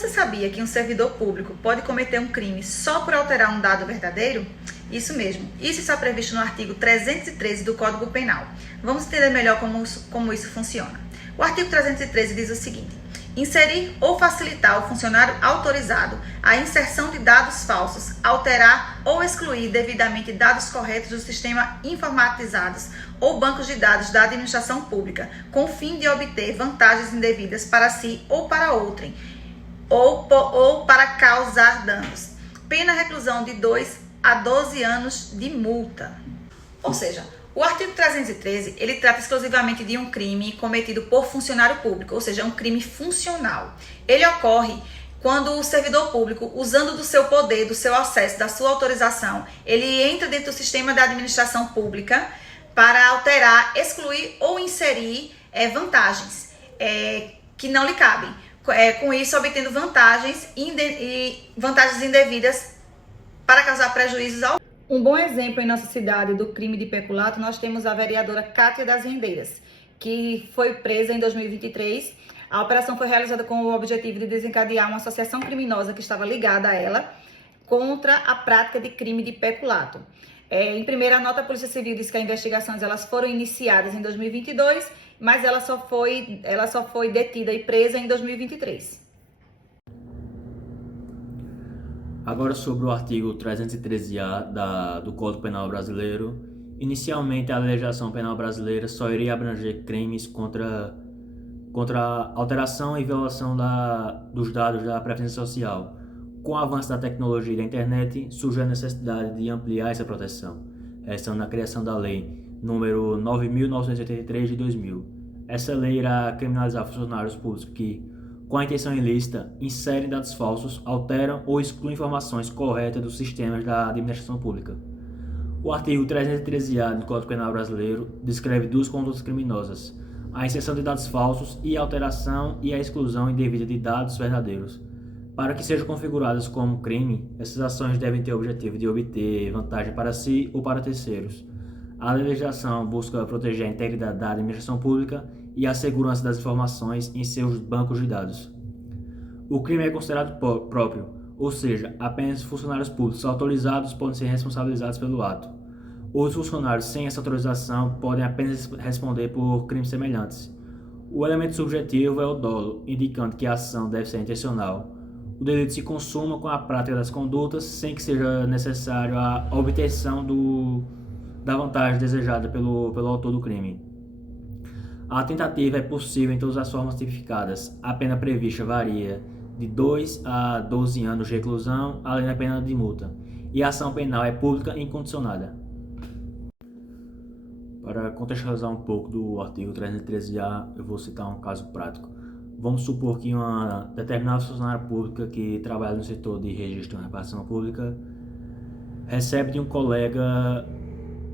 Você sabia que um servidor público pode cometer um crime só por alterar um dado verdadeiro? Isso mesmo, isso está previsto no artigo 313 do Código Penal. Vamos entender melhor como isso funciona. O artigo 313 diz o seguinte: inserir ou facilitar ao funcionário autorizado a inserção de dados falsos, alterar ou excluir devidamente dados corretos do sistema informatizados ou bancos de dados da administração pública, com o fim de obter vantagens indevidas para si ou para outrem, ou para causar danos. Pena reclusão de 2 a 12 anos de multa. Ou seja, o artigo 313, ele trata exclusivamente de um crime cometido por funcionário público, ou seja, um crime funcional. Ele ocorre quando o servidor público, usando do seu poder, do seu acesso, da sua autorização, ele entra dentro do sistema da administração pública para alterar, excluir ou inserir vantagens que não lhe cabem. Com isso, obtendo vantagens indevidas para causar prejuízos ao... Um bom exemplo em nossa cidade do crime de peculato, nós temos a vereadora Cátia das Rendeiras, que foi presa em 2023. A operação foi realizada com o objetivo de desencadear uma associação criminosa que estava ligada a ela contra a prática de crime de peculato. Em primeira nota, a Polícia Civil diz que as investigações elas foram iniciadas em 2022, mas ela só foi detida e presa em 2023. Agora sobre o artigo 313-A do Código Penal Brasileiro. Inicialmente, a legislação penal brasileira só iria abranger crimes contra a alteração e violação dos dados da Previdência Social. Com o avanço da tecnologia e da internet, surgiu a necessidade de ampliar essa proteção, estando na criação da Lei número 9.983 de 2000. Essa lei irá criminalizar funcionários públicos que, com a intenção ilícita, inserem dados falsos, alteram ou excluem informações corretas dos sistemas da administração pública. O artigo 313-A do Código Penal Brasileiro descreve duas condutas criminosas: a inserção de dados falsos e a alteração e a exclusão indevida de dados verdadeiros. Para que sejam configuradas como crime, essas ações devem ter o objetivo de obter vantagem para si ou para terceiros. A legislação busca proteger a integridade da administração pública e a segurança das informações em seus bancos de dados. O crime é considerado próprio, ou seja, apenas funcionários públicos autorizados podem ser responsabilizados pelo ato. Outros funcionários sem essa autorização podem apenas responder por crimes semelhantes. O elemento subjetivo é o dolo, indicando que a ação deve ser intencional. O delito se consuma com a prática das condutas sem que seja necessário a obtenção da vantagem desejada pelo autor do crime. A tentativa é possível em todas as formas tipificadas. A pena prevista varia de 2 a 12 anos de reclusão, além da pena de multa. E a ação penal é pública e incondicionada. Para contextualizar um pouco do artigo 313-A, eu vou citar um caso prático. Vamos supor que uma determinada funcionária pública que trabalha no setor de registro e repartição pública recebe de um colega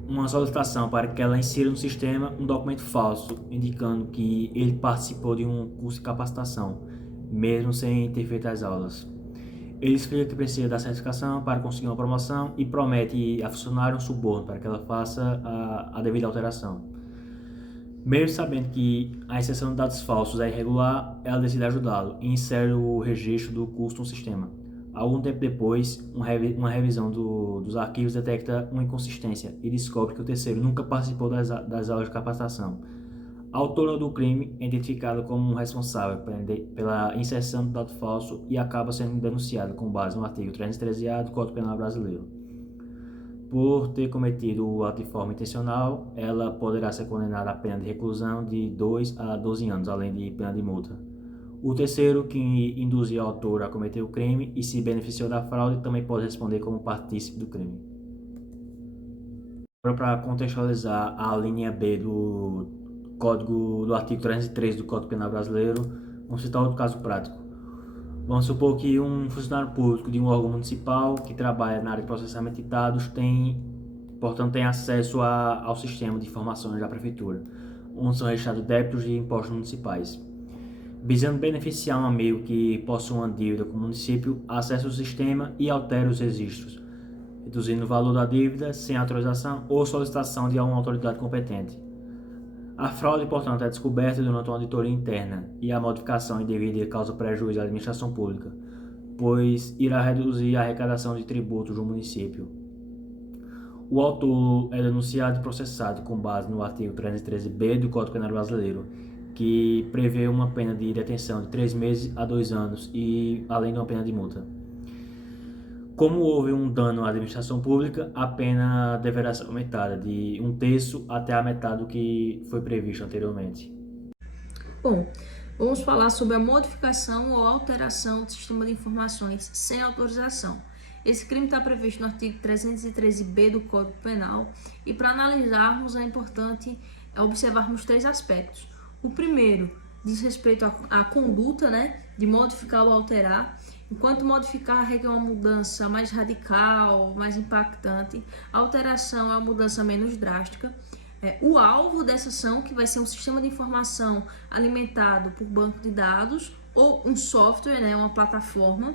uma solicitação para que ela insira no sistema um documento falso, indicando que ele participou de um curso de capacitação, mesmo sem ter feito as aulas. Ele explica que precisa da certificação para conseguir uma promoção e promete a funcionária um suborno para que ela faça a devida alteração. Mesmo sabendo que a inserção de dados falsos é irregular, ela decide ajudá-lo e insere o registro do curso no sistema. Algum tempo depois, uma revisão dos arquivos detecta uma inconsistência e descobre que o terceiro nunca participou das aulas de capacitação. A autora do crime é identificada como responsável pela inserção do dado falso e acaba sendo denunciada com base no artigo 313-A do Código Penal Brasileiro. Por ter cometido o ato de forma intencional, ela poderá ser condenada a pena de reclusão de 2 a 12 anos, além de pena de multa. O terceiro, que induziu a autora a cometer o crime e se beneficiou da fraude, também pode responder como partícipe do crime. Agora, para contextualizar a linha B do artigo 303 do Código Penal Brasileiro, vamos citar outro caso prático. Vamos supor que um funcionário público de um órgão municipal que trabalha na área de processamento de dados tem acesso ao sistema de informações da prefeitura, onde são registrados débitos de impostos municipais. Visando beneficiar um amigo que possui uma dívida com o município, acessa o sistema e altera os registros, reduzindo o valor da dívida sem autorização ou solicitação de alguma autoridade competente. A fraude, portanto, é descoberta durante uma auditoria interna e a modificação indevida causa prejuízo à administração pública, pois irá reduzir a arrecadação de tributos do município. O autor é denunciado e processado com base no artigo 313b do Código Penal Brasileiro, que prevê uma pena de detenção de 3 meses a 2 anos e além de uma pena de multa. Como houve um dano à administração pública, a pena deverá ser aumentada de 1/3 até a metade do que foi previsto anteriormente. Bom, vamos falar sobre a modificação ou alteração do sistema de informações sem autorização. Esse crime está previsto no artigo 313b do Código Penal e para analisarmos é importante observarmos 3 aspectos. O primeiro diz respeito à conduta, de modificar ou alterar. Enquanto modificar requer uma mudança mais radical, mais impactante, a alteração é uma mudança menos drástica. O alvo dessa ação, que vai ser um sistema de informação alimentado por banco de dados ou um software, uma plataforma.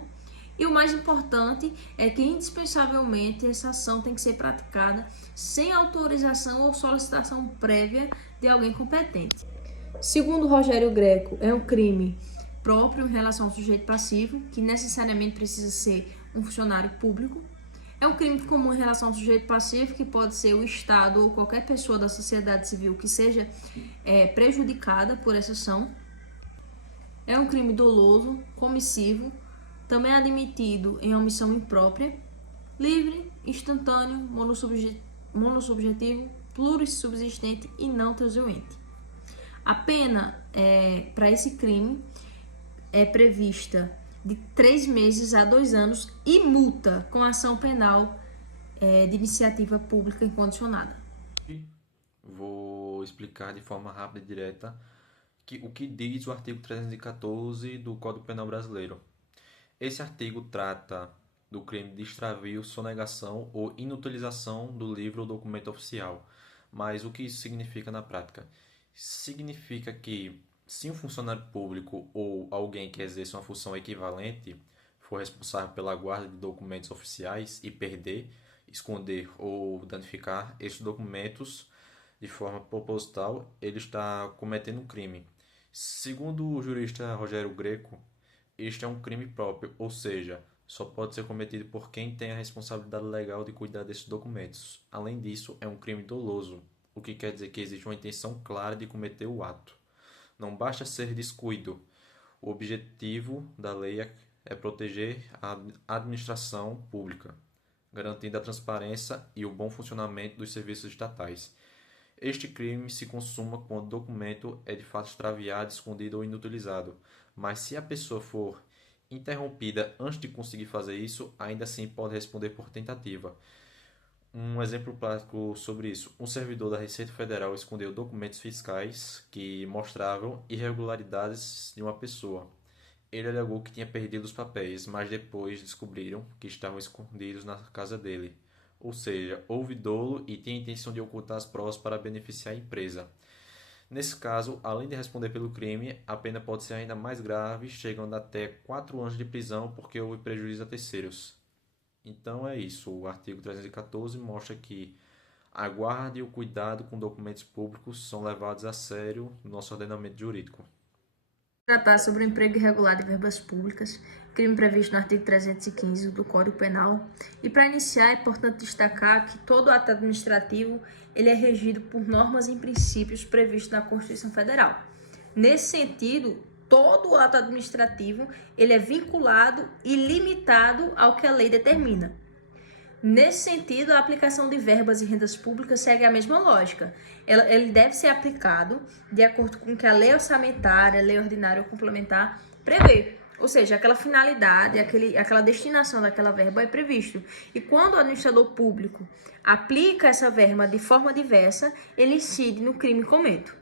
E o mais importante é que, indispensavelmente, essa ação tem que ser praticada sem autorização ou solicitação prévia de alguém competente. Segundo Rogério Greco, é um crime próprio em relação ao sujeito passivo, que necessariamente precisa ser um funcionário público. É um crime comum em relação ao sujeito passivo, que pode ser o Estado ou qualquer pessoa da sociedade civil que seja prejudicada por essa ação. É um crime doloso, comissivo, também admitido em omissão imprópria, livre, instantâneo, monossubjetivo, plurissubsistente e não transeunte. A pena para esse crime é prevista de 3 meses a 2 anos e multa com ação penal de iniciativa pública incondicionada. Vou explicar de forma rápida e direta o que diz o artigo 314 do Código Penal Brasileiro. Esse artigo trata do crime de extravio, sonegação ou inutilização do livro ou documento oficial. Mas o que isso significa na prática? Significa que, se um funcionário público ou alguém que exerce uma função equivalente for responsável pela guarda de documentos oficiais e perder, esconder ou danificar esses documentos de forma proposital, ele está cometendo um crime. Segundo o jurista Rogério Greco, este é um crime próprio, ou seja, só pode ser cometido por quem tem a responsabilidade legal de cuidar desses documentos. Além disso, é um crime doloso, o que quer dizer que existe uma intenção clara de cometer o ato. Não basta ser descuido. O objetivo da lei é proteger a administração pública, garantindo a transparência e o bom funcionamento dos serviços estatais. Este crime se consuma quando o documento é de fato extraviado, escondido ou inutilizado. Mas se a pessoa for interrompida antes de conseguir fazer isso, ainda assim pode responder por tentativa. Um exemplo prático sobre isso: um servidor da Receita Federal escondeu documentos fiscais que mostravam irregularidades de uma pessoa. Ele alegou que tinha perdido os papéis, mas depois descobriram que estavam escondidos na casa dele. Ou seja, houve dolo e tinha a intenção de ocultar as provas para beneficiar a empresa. Nesse caso, além de responder pelo crime, a pena pode ser ainda mais grave, chegando até 4 anos de prisão porque houve prejuízo a terceiros. Então é isso, o artigo 314 mostra que a guarda e o cuidado com documentos públicos são levados a sério no nosso ordenamento jurídico. Tratar sobre o emprego irregular de verbas públicas, crime previsto no artigo 315 do Código Penal. E para iniciar, é importante destacar que todo ato administrativo ele é regido por normas e princípios previstos na Constituição Federal. Nesse sentido, todo ato administrativo ele é vinculado e limitado ao que a lei determina. Nesse sentido, a aplicação de verbas e rendas públicas segue a mesma lógica. Ele deve ser aplicado de acordo com o que a lei orçamentária, lei ordinária ou complementar prevê. Ou seja, aquela finalidade, aquela destinação daquela verba é previsto. E quando o administrador público aplica essa verba de forma diversa, ele incide no crime cometido.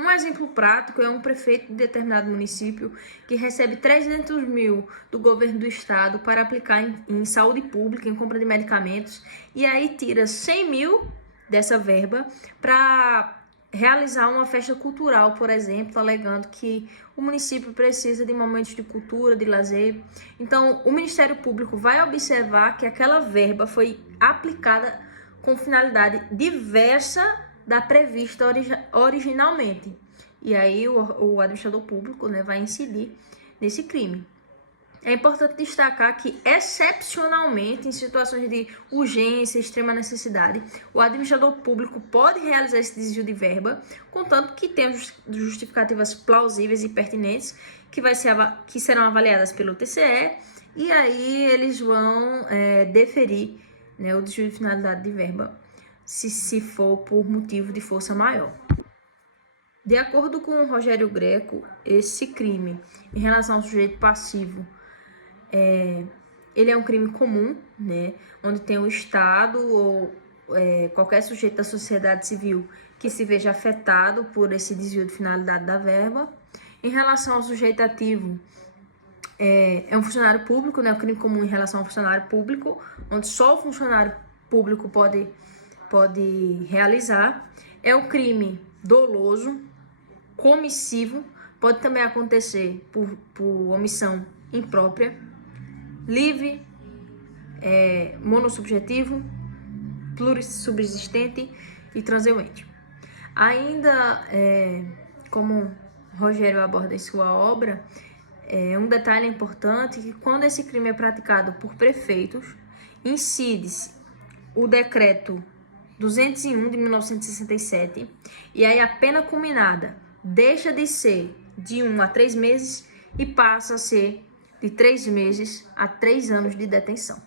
Um exemplo prático é um prefeito de determinado município que recebe 300 mil do governo do estado para aplicar em saúde pública, em compra de medicamentos, e aí tira 100 mil dessa verba para realizar uma festa cultural, por exemplo, alegando que o município precisa de momentos de cultura, de lazer. Então, o Ministério Público vai observar que aquela verba foi aplicada com finalidade diversa da prevista originalmente. E aí o administrador público, né, vai incidir nesse crime. É importante destacar que, excepcionalmente, em situações de urgência, extrema necessidade, o administrador público pode realizar esse desvio de verba, contanto que tenha justificativas plausíveis e pertinentes, que serão avaliadas pelo TCE, e aí eles vão deferir, né, o desvio de finalidade de verba, se for por motivo de força maior. De acordo com o Rogério Greco, esse crime, em relação ao sujeito passivo, ele é um crime comum, né, onde tem o Estado ou qualquer sujeito da sociedade civil que se veja afetado por esse desvio de finalidade da verba. Em relação ao sujeito ativo, é um funcionário público, né, um crime comum em relação ao funcionário público, onde só o funcionário público pode realizar. É um crime doloso, comissivo, pode também acontecer por omissão imprópria, livre, monossubjetivo, plurissubsistente e transeunte. Ainda, como Rogério aborda em sua obra, um detalhe importante que quando esse crime é praticado por prefeitos, incide-se o decreto 201 de 1967, e aí a pena culminada deixa de ser de 1 a 3 meses e passa a ser de 3 meses a 3 anos de detenção.